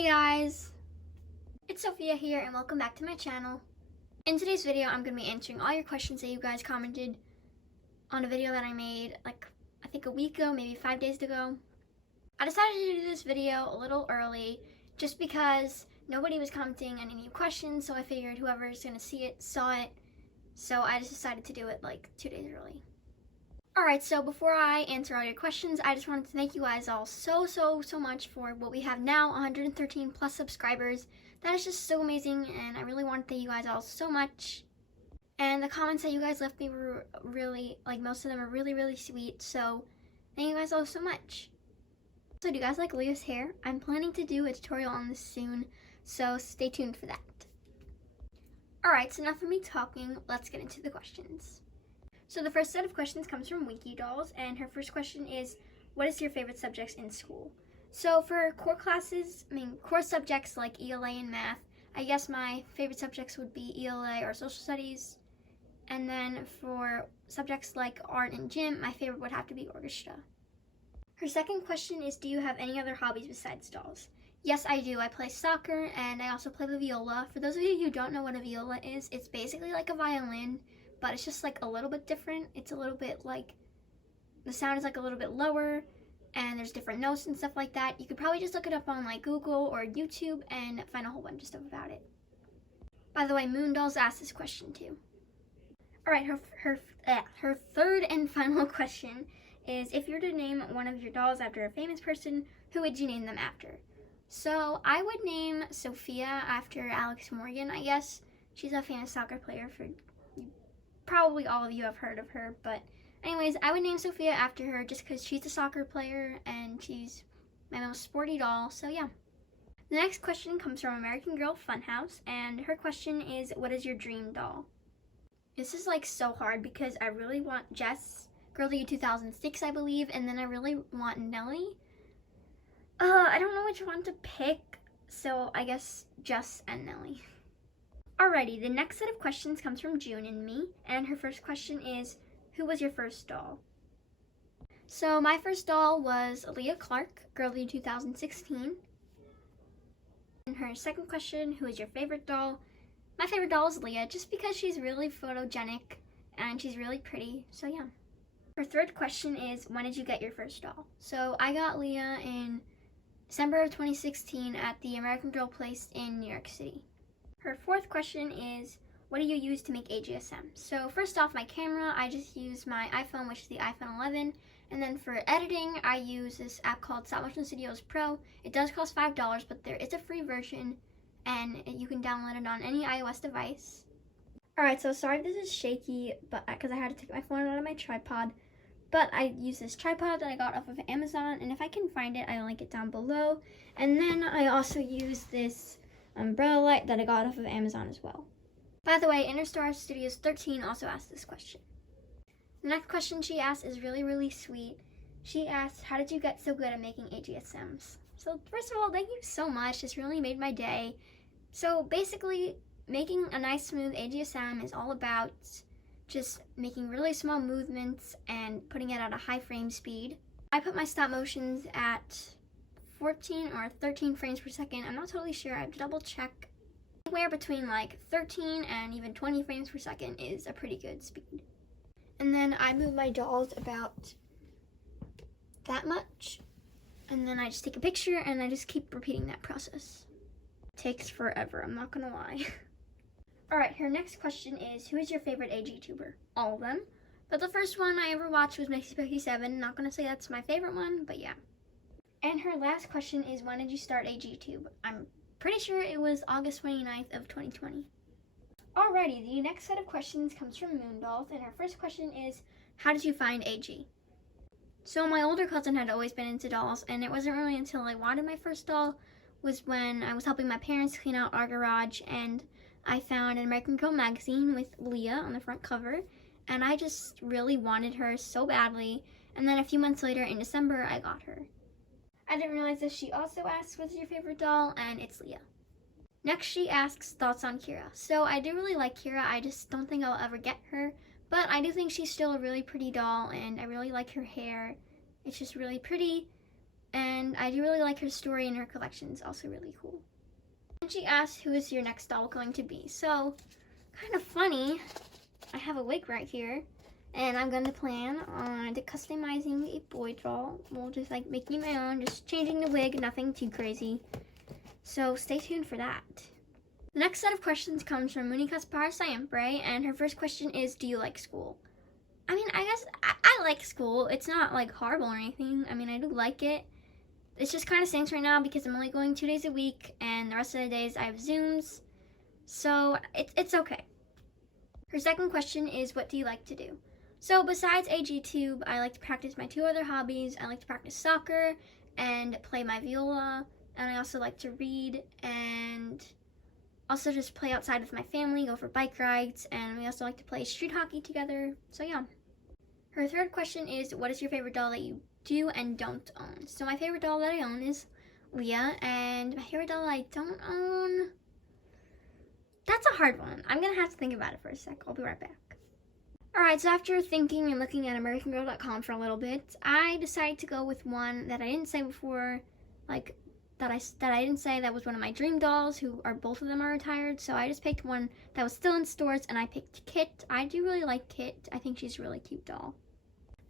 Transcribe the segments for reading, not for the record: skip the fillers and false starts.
Hey guys! It's Sophia here and welcome back to my channel. In today's video, I'm going to be answering all your questions that you guys commented on a video that I made I think a week ago, maybe 5 days ago. I decided to do this video a little early just because nobody was commenting any new questions, so I figured whoever's going to see it saw it, so I just decided to do it like 2 days early. Alright, so before I answer all your questions, I just wanted to thank you guys all so much for what we have now, 113 plus subscribers. That is just so amazing, and I really want to thank you guys all so much. And the comments that you guys left me were really, most of them are really sweet, so thank you guys all so much. So do you guys like Leah's hair? I'm planning to do a tutorial on this soon, so stay tuned for that. Alright, so enough of me talking, let's get into the questions. So the first set of questions comes from Winky Dolls, and her first question is, what is your favorite subjects in school? So for core classes, core subjects like ELA and math, I guess my favorite subjects would be ELA or social studies. And then for subjects like art and gym, my favorite would have to be orchestra. Her second question is, do you have any other hobbies besides dolls? Yes, I do. I play soccer and I also play the viola. For those of you who don't know what a viola is, it's basically like a violin, but it's just a little bit different. It's a little bit the sound is a little bit lower, and there's different notes and stuff like that. You could probably just look it up on Google or YouTube and find a whole bunch of stuff about it. By the way, Moon Dolls asked this question too. Alright, her third and final question is, if you were to name one of your dolls after a famous person, who would you name them after? So I would name Sophia after Alex Morgan, I guess. She's a famous soccer player. Probably all of you have heard of her, but anyways, I would name Sophia after her just because she's a soccer player and she's my most sporty doll, so yeah. The next question comes from American Girl Funhouse, and her question is, what is your dream doll? This is so hard because I really want Jess, Girlie 2006 I believe, and then I really want Nellie. I don't know which one to pick, so I guess Jess and Nellie. Alrighty, the next set of questions comes from June and me, and her first question is, who was your first doll? So my first doll was Leah Clark, Girlie 2016. And her second question, who is your favorite doll? My favorite doll is Leah, just because she's really photogenic and she's really pretty, so yeah. Her third question is, when did you get your first doll? So I got Leah in December of 2016 at the American Girl Place in New York City. Her fourth question is, what do you use to make AGSM? So first off, my camera, I just use my iPhone, which is the iPhone 11. And then for editing, I use this app called Stop Motion Studios Pro. It does cost $5, but there is a free version, and you can download it on any iOS device. Alright, so sorry if this is shaky, but because I had to take my phone out of my tripod. But I use this tripod that I got off of Amazon, and if I can find it, I'll link it down below. And then I also use this umbrella light that I got off of Amazon as well. By the way, Interstar Studios 13 also asked this question. The next question she asked is really sweet. She asked, how did you get so good at making AGSMs? So first of all, thank you so much. This really made my day. So basically, making a nice smooth AGSM is all about just making really small movements and putting it at a high frame speed. I put my stop motions at 14 or 13 frames per second. I'm not totally sure. I have to double check. Anywhere between 13 and even 20 frames per second is a pretty good speed. And then I move my dolls about that much. And then I just take a picture and I just keep repeating that process. It takes forever, I'm not gonna lie. Alright, her next question is, who is your favorite AG tuber? All of them. But the first one I ever watched was Mixie57. Not gonna say that's my favorite one, but yeah. And her last question is, when did you start AGTube? I'm pretty sure it was August 29th of 2020. Alrighty, the next set of questions comes from Moon Dolls, and her first question is, how did you find AG? So my older cousin had always been into dolls, and it wasn't really until I wanted my first doll was when I was helping my parents clean out our garage, and I found an American Girl magazine with Leah on the front cover, and I just really wanted her so badly, and then a few months later in December, I got her. I didn't realize that she also asked, what's your favorite doll? And it's Leah. Next, she asks thoughts on Kira. So I do really like Kira. I just don't think I'll ever get her. But I do think she's still a really pretty doll, and I really like her hair. It's just really pretty. And I do really like her story, and her collection is also really cool. And she asked, who is your next doll going to be? So, kind of funny, I have a wig right here, and I'm going to plan on customizing a boy doll. Well, just like making my own, just changing the wig, nothing too crazy. So stay tuned for that. The next set of questions comes from Munikas Para Siempre, and her first question is, do you like school? I mean, I guess I like school. It's not like horrible or anything. I mean, I do like it. It's just kind of stinks right now because I'm only going 2 days a week, and the rest of the days I have Zooms. So it's okay. Her second question is, what do you like to do? So besides AGTube, I like to practice my 2 other hobbies. I like to practice soccer and play my viola, and I also like to read and also just play outside with my family, go for bike rides, and we also like to play street hockey together. So yeah. Her third question is, what is your favorite doll that you do and don't own? So my favorite doll that I own is Leah, and my favorite doll I don't own, that's a hard one. I'm gonna have to think about it for a sec. I'll be right back. Alright, so after thinking and looking at AmericanGirl.com for a little bit, I decided to go with one that I didn't say before, like that I didn't say that was one of my dream dolls, who are both of them are retired. So I just picked one that was still in stores, and I picked Kit. I do really like Kit. I think she's a really cute doll.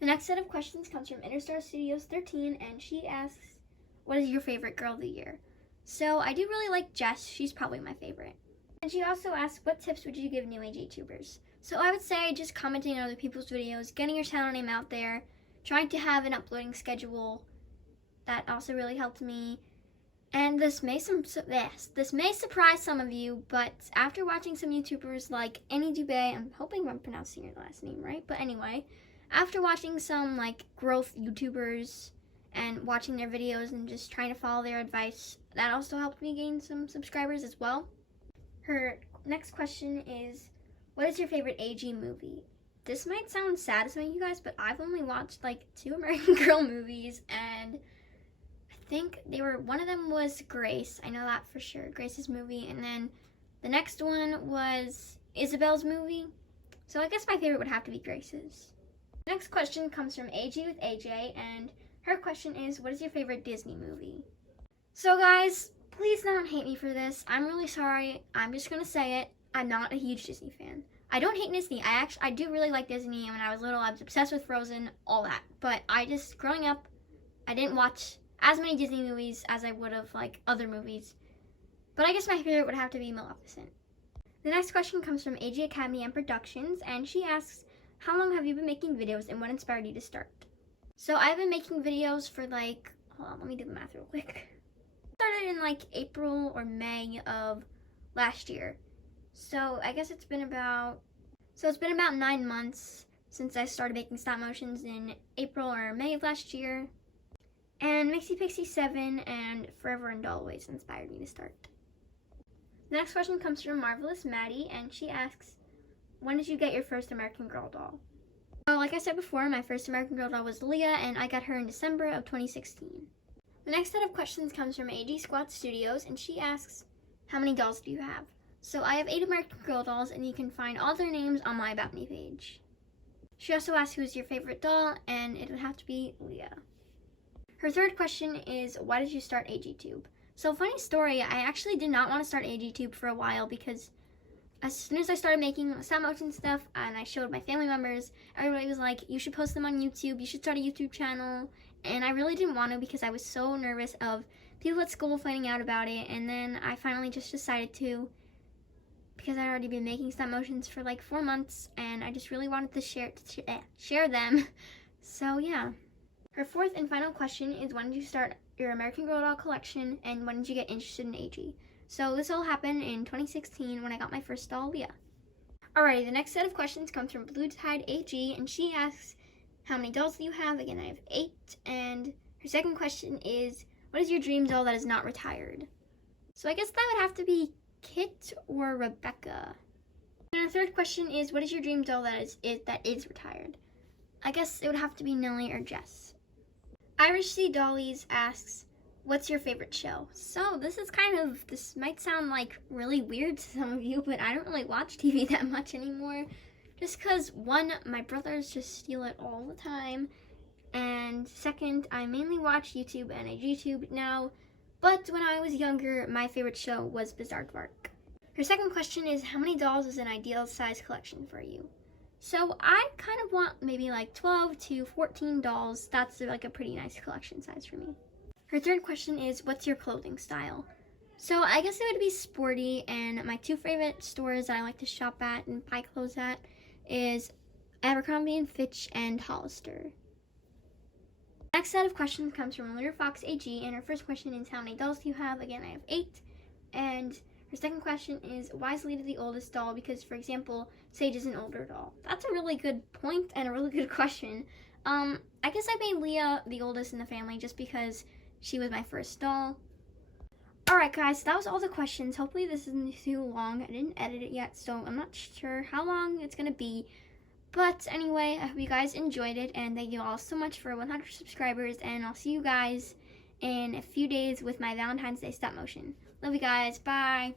The next set of questions comes from Interstar Studios 13, and she asks, what is your favorite girl of the year? So I do really like Jess. She's probably my favorite. And she also asks, what tips would you give new age YouTubers? So I would say just commenting on other people's videos, getting your channel name out there, trying to have an uploading schedule. That also really helped me. And this may surprise some of you, but after watching some YouTubers like Annie Dubé, I'm hoping I'm pronouncing your last name right, but anyway, after watching some like growth YouTubers and watching their videos and just trying to follow their advice, that also helped me gain some subscribers as well. Her next question is, what is your favorite AG movie? This might sound sad to some of you guys, but I've only watched like 2 American Girl movies, and I think one of them was Grace. I know that for sure, Grace's movie, and then the next one was Isabel's movie. So I guess my favorite would have to be Grace's. The next question comes from AG with AJ, and her question is, what is your favorite Disney movie? So guys, please don't hate me for this. I'm really sorry. I'm just gonna say it. I'm not a huge Disney fan. I don't hate Disney. I do really like Disney. When I was little, I was obsessed with Frozen, all that. But growing up, I didn't watch as many Disney movies as I would have like other movies. But I guess my favorite would have to be Maleficent. The next question comes from AG Academy and Productions, and she asks, how long have you been making videos and what inspired you to start? So I've been making videos for like, hold on, let me do the math real quick. Started in like April or May of last year. So I guess it's been about 9 months since I started making stop motions in April or May of last year. And Mixie Pixie 7 and Forever and Always inspired me to start. The next question comes from Marvelous Maddie, and she asks, when did you get your first American Girl doll? Well, like I said before, my first American Girl doll was Leah, and I got her in December of 2016. The next set of questions comes from AG Squad Studios, and she asks, how many dolls do you have? So I have 8 American Girl dolls, and you can find all their names on my About Me page. She also asks, who is your favorite doll, and it would have to be Leah. Her third question is, why did you start AGTube? So funny story, I actually did not want to start AGTube for a while because as soon as I started making stop motion stuff and I showed my family members, everybody was like, you should post them on YouTube, you should start a YouTube channel. And I really didn't want to because I was so nervous of people at school finding out about it. And then I finally just decided to, because I'd already been making stop motions for like 4 months and I just really wanted to share them. So yeah. Her fourth and final question is, when did you start your American Girl doll collection and when did you get interested in AG? So this all happened in 2016 when I got my first doll, Leah. Alrighty, the next set of questions comes from Blue Tide AG, and she asks, how many dolls do you have? Again, I have 8. And her second question is, what is your dream doll that is not retired? So I guess that would have to be Kit or Rebecca. And her third question is, what is your dream doll that is retired? I guess it would have to be Nellie or Jess. Irish C. Dollies asks, what's your favorite show? So this might sound like really weird to some of you, but I don't really watch TV that much anymore. Just because, one, my brothers just steal it all the time. And second, I mainly watch YouTube and I YouTube now, but when I was younger, my favorite show was Bizarre Dwarf. Her second question is, how many dolls is an ideal size collection for you? So I kind of want maybe like 12 to 14 dolls. That's like a pretty nice collection size for me. Her third question is, what's your clothing style? So I guess it would be sporty, and my two favorite stores that I like to shop at and buy clothes at is Abercrombie & Fitch and Hollister. Next set of questions comes from SophieAG, and her first question is, how many dolls do you have? Again, I have 8. And her second question is, why is Lita the oldest doll? Because, for example, Sage is an older doll. That's a really good point and a really good question. I guess I made Leah the oldest in the family just because she was my first doll. Alright guys, so that was all the questions. Hopefully this isn't too long. I didn't edit it yet, so I'm not sure how long it's going to be. But anyway, I hope you guys enjoyed it, and thank you all so much for 100 subscribers, and I'll see you guys in a few days with my Valentine's Day stop motion. Love you guys. Bye.